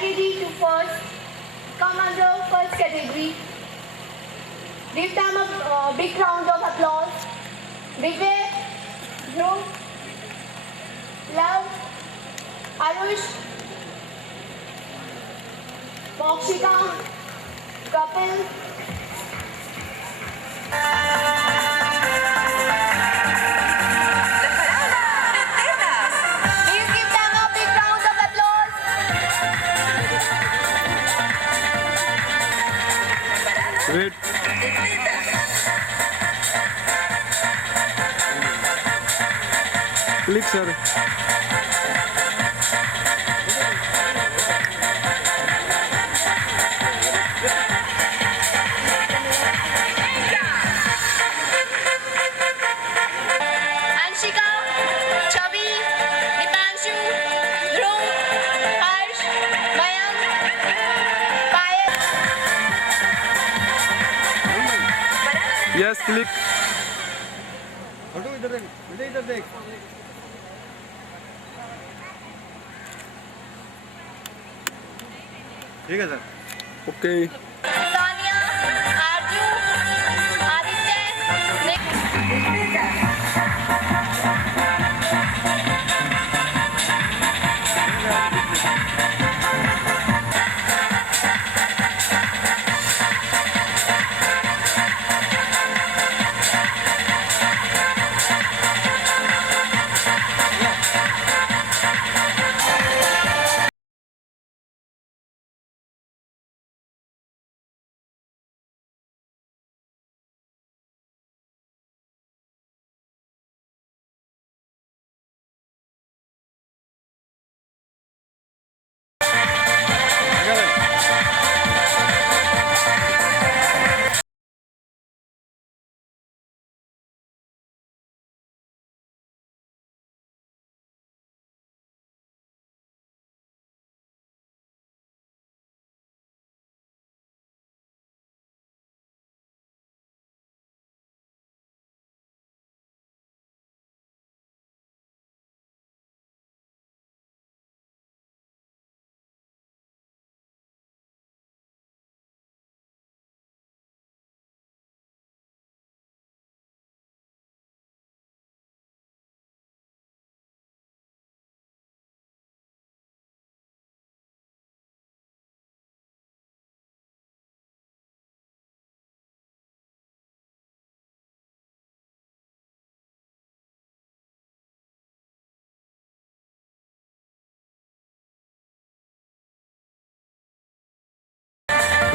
LKG to first come under first category. Give them a big round of applause. Vivek, Dhruv, Love, Arush, Mokshika, Kapil. Please give them a big round of applause. Wait. Click, sir. Anshika, Chavi, Dipanshu, Dhruv, Harsh, Mayank, Payal. Yes, click. Photo इधर देख, बेटे इधर देख। ठीक है sir. Okay. Sonia, Arju, Aditya, Nick.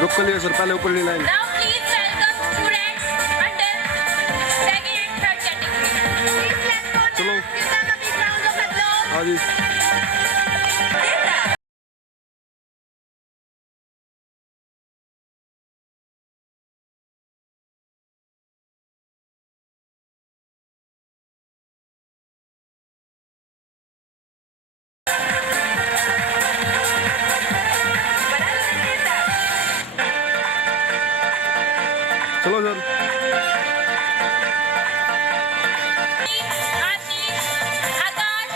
रुक कर लिया सर, पहले ऊपर ली line. Now please welcome students under second and third category. Please clap for them. चलो। Give them a big round of applause. हाँ जी। चलो sir. Ashish, Akash,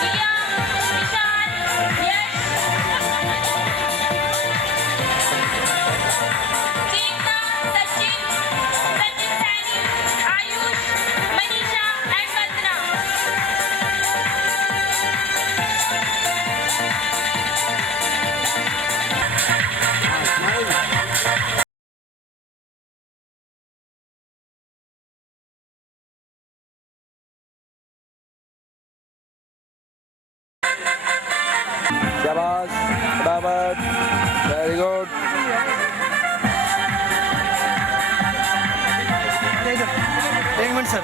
Diya, Vishal, Yash, Cheta, Sachin, Sachin Saini, Ayush, Manisha and Vandana. शाबाश, बराबर, very good. एक minute sir.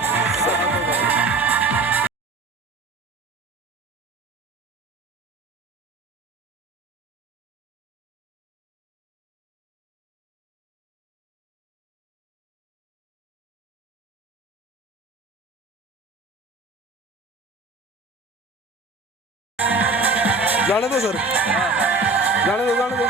जाने दो sir, जाने दो, जाने दो।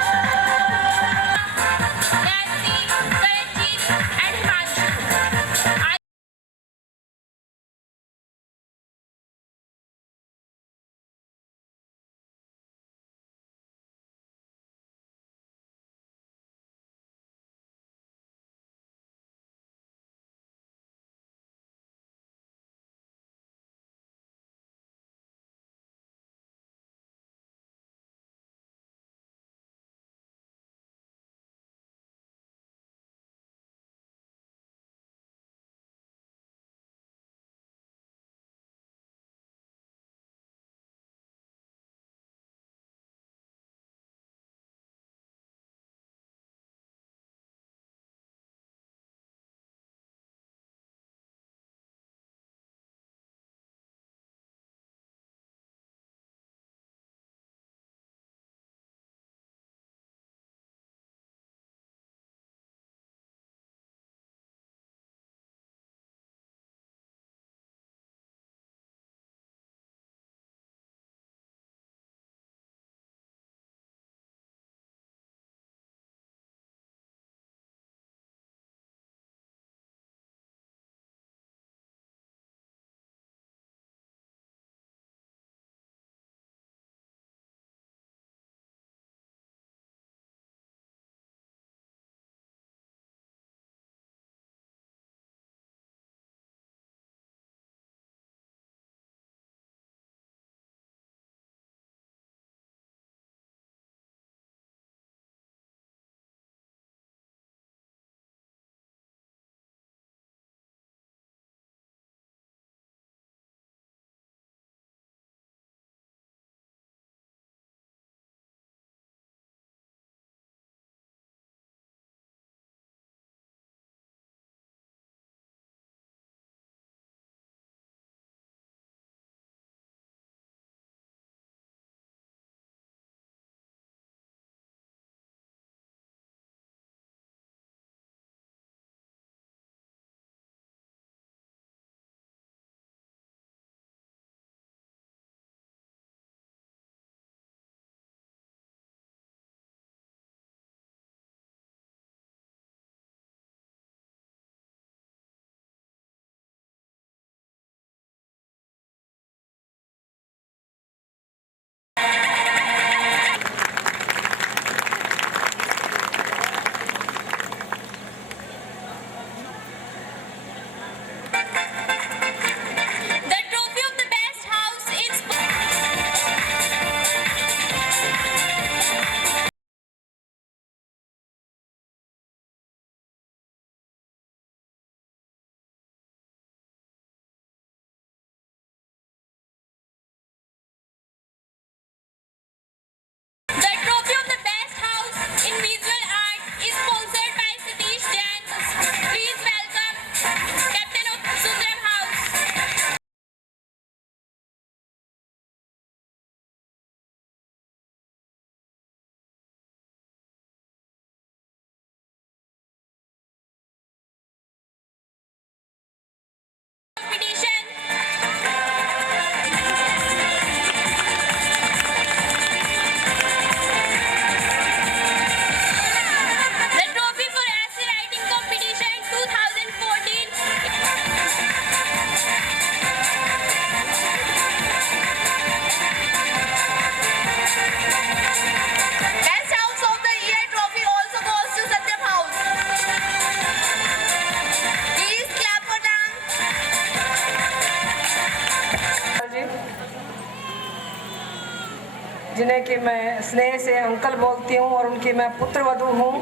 जिन्हें कि मैं स्नेह से अंकल बोलती हूँ और उनकी मैं पुत्र वधू हूँ,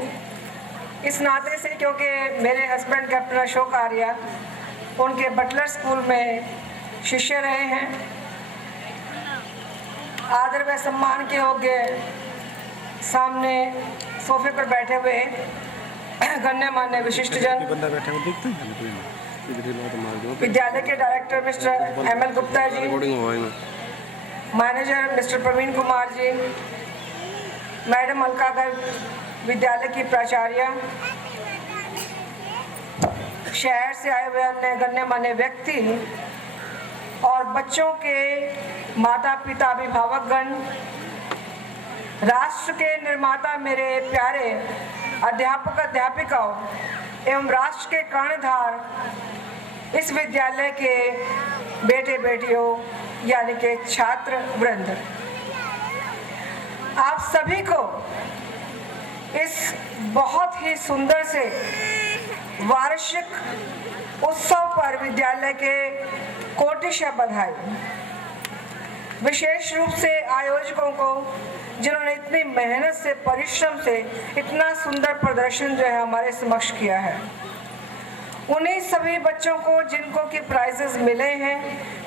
इस नाते से क्योंकि मेरे हस्बैंड कैप्टन अशोक आर्या उनके बटलर स्कूल में शिष्य रहे हैं। आदर व सम्मान के योग्य सामने सोफे पर बैठे हुए गण्यमान्य विशिष्टजन, विद्यालय के director mister M L. Gupta ji, manager mister Praveen Kumar ji, madam Alka Garg, विद्यालय की प्राचार्य, शहर से आए हुए अन्य गण्यमान्य व्यक्ति और बच्चों के माता पिता अभिभावकगण, राष्ट्र के निर्माता मेरे प्यारे अध्यापक अध्यापिकाओं एवं राष्ट्र के कर्णधार इस विद्यालय के बेटे बेटियों यानी के छात्र वृंद, आप सभी को इस बहुत ही सुंदर से वार्षिक उत्सव पर विद्यालय के कोटिशः बधाई। विशेष रूप से आयोजकों को जिन्होंने इतनी मेहनत से परिश्रम से इतना सुंदर प्रदर्शन जो है हमारे समक्ष किया है, उन्हीं सभी बच्चों को जिनको कि प्राइजेस मिले हैं,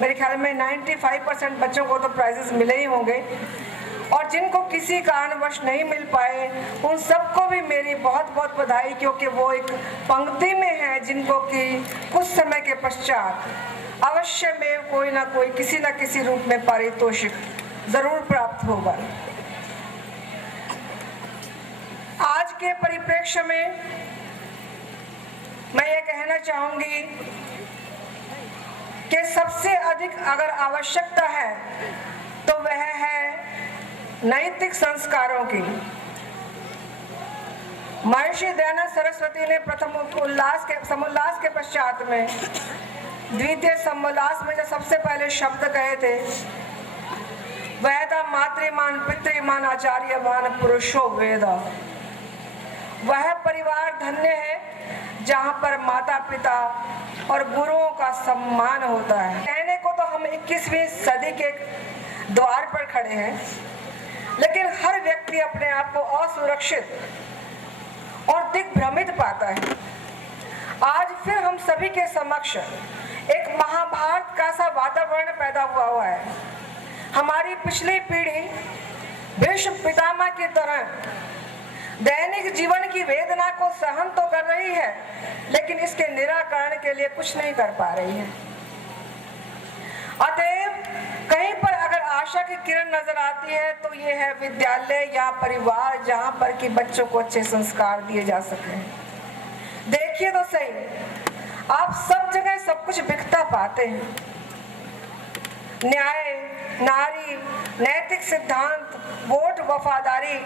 मेरे ख्याल में 95% बच्चों को तो प्राइजेस मिले ही होंगे, और जिनको किसी कारणवश नहीं मिल पाए उन सबको भी मेरी बहुत बहुत बधाई, क्योंकि वो एक पंक्ति में है जिनको कि कुछ समय के पश्चात अवश्य में कोई ना कोई किसी न किसी रूप में पारितोषिक जरूर प्राप्त होगा। आज के परिप्रेक्ष्य में मैं ये कहना चाहूंगी कि सबसे अधिक अगर आवश्यकता है तो वह है नैतिक संस्कारों की। महर्षि दयानंद सरस्वती ने प्रथम समोल्लास के पश्चात में द्वितीय समोल्लास में जो सबसे पहले शब्द कहे थे वह था मातृमान पितृमान आचार्यवान पुरुषो वेद। वह परिवार धन्य है जहाँ पर माता पिता और गुरुओं का सम्मान होता है। कहने को तो हम 21वीं सदी के द्वार पर खड़े हैं, लेकिन हर व्यक्ति अपने आप को असुरक्षित और दिग्भ्रमित पाता है। आज फिर हम सभी के समक्ष एक महाभारत का सा वातावरण पैदा हुआ है। हमारी पिछली पीढ़ी भीष्म पितामह की तरह दैनिक जीवन की वेदना को सहन तो कर रही है, लेकिन इसके निराकरण के लिए कुछ नहीं कर पा रही है। अतएव कहीं पर अगर आशा की किरण नजर आती है तो ये है विद्यालय या परिवार जहाँ पर कि बच्चों को अच्छे संस्कार दिए जा सके। देखिए तो सही, आप सब जगह सब कुछ बिकता पाते हैं। न्याय, नारी, नैतिक सिद्धांत, वोट, वफादारी,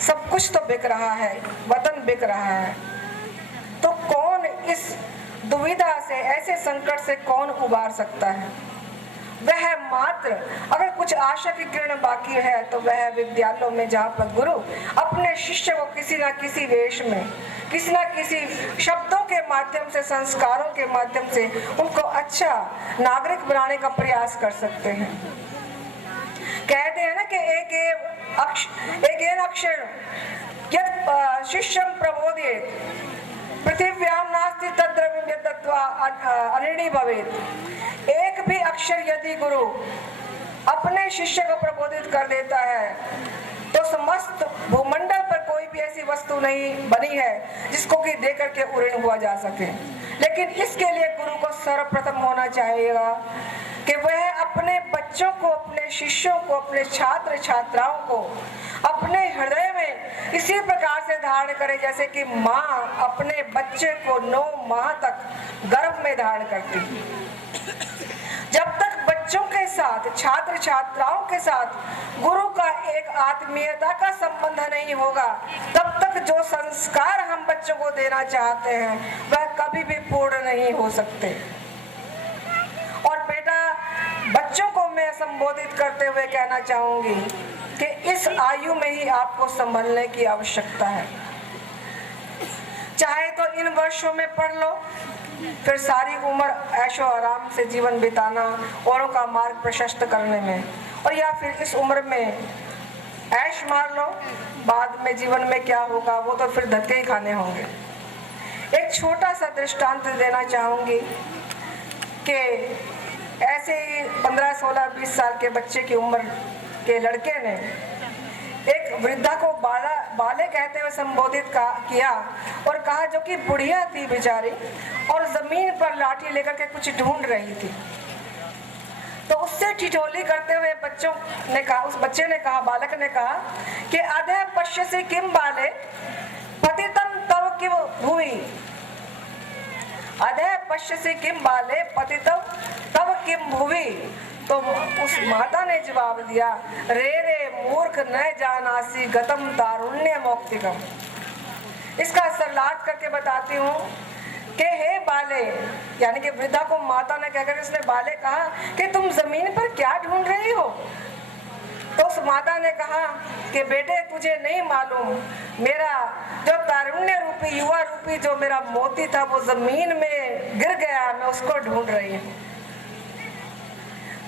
सब कुछ तो बिक रहा है, वतन बिक रहा है। तो कौन इस दुविधा से, ऐसे संकट से कौन उबार सकता है? वह मात्र अगर कुछ आशा की किरण बाकी है तो वह विद्यालयों में, जहाँ पर गुरु अपने शिष्य को किसी न किसी वेश में, किसी न किसी शब्दों के माध्यम से, संस्कारों के माध्यम से उनको अच्छा नागरिक बनाने का प्रयास कर सकते हैं। कहते हैं ना कि एक अक्षर यत् शिष्यं प्रबोधयेत् पृथिव्यां नास्ति तद्द्रव्यं यद्दत्त्वा अनिर्णी भवेत्। एक भी अक्षर यदि गुरु अपने शिष्य को प्रबोधित कर देता है तो समस्त भूमंडल पर कोई भी ऐसी वस्तु नहीं बनी है जिसको कि देकर के उऋण हुआ जा सके। लेकिन इसके लिए गुरु को सर्वप्रथम होना चाहिएगा कि वह अपने बच्चों को, अपने शिष्यों को, अपने छात्र छात्राओं को अपने हृदय में इसी प्रकार से धारण करे जैसे कि माँ अपने बच्चे को 9 माह तक गर्भ में धारण करती। जब तक बच्चों के साथ, छात्र छात्राओं के साथ गुरु का एक आत्मीयता का संबंध नहीं होगा, तब तक जो संस्कार हम बच्चों को देना चाहते हैं वह कभी भी पूर्ण नहीं हो सकते। और बेटा, बच्चों को मैं संबोधित करते हुए कहना चाहूंगी कि इस आयु में ही आपको संभलने की आवश्यकता है। चाहे तो इन वर्षों में पढ़ लो, फिर सारी उम्र ऐशो आराम से जीवन बिताना, औरों का मार्ग प्रशस्त करने में, और या फिर इस उम्र में ऐश मार लो, बाद में जीवन में क्या होगा वो तो फिर धक्के ही खाने होंगे। एक छोटा सा दृष्टांत देना चाहूँगी कि ऐसे ही 15, 16, 20 साल के बच्चे की उम्र के लड़के ने एक वृद्धा को बाले कहते हुए संबोधित किया और कहा, जो कि बुढ़िया थी बेचारी और जमीन पर लाठी लेकर के कुछ ढूंढ रही थी। तो उससे ठिठोली करते हुए उस बच्चे ने कहा, बालक ने कहा कि अधे पश्यसि किम बाले पतितं तव किम भुवि, अधे पश्यसि किम बाले पतितं तव किम भुवि। तो उस माता ने जवाब दिया, रे रे मूर्ख न जानासी गतम तारुण्य मौक्तिकम। इसका सरलाट करके बताती हूँ कि हे बाले, यानी कि वृद्धा को माता ने कहकर उसने बाले कहा कि तुम जमीन पर क्या ढूंढ रही हो। तो उस माता ने कहा कि बेटे तुझे नहीं मालूम, मेरा जो तारुण्य रूपी युवा रूपी जो मेरा मोती था वो जमीन में गिर गया, मैं उसको ढूंढ रही हूँ।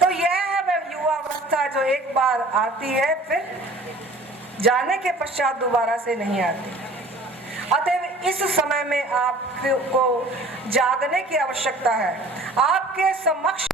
तो यह है वह युवा अवस्था जो एक बार आती है, फिर जाने के पश्चात दोबारा से नहीं आती। अतः इस समय में आपको जागने की आवश्यकता है। आपके समक्ष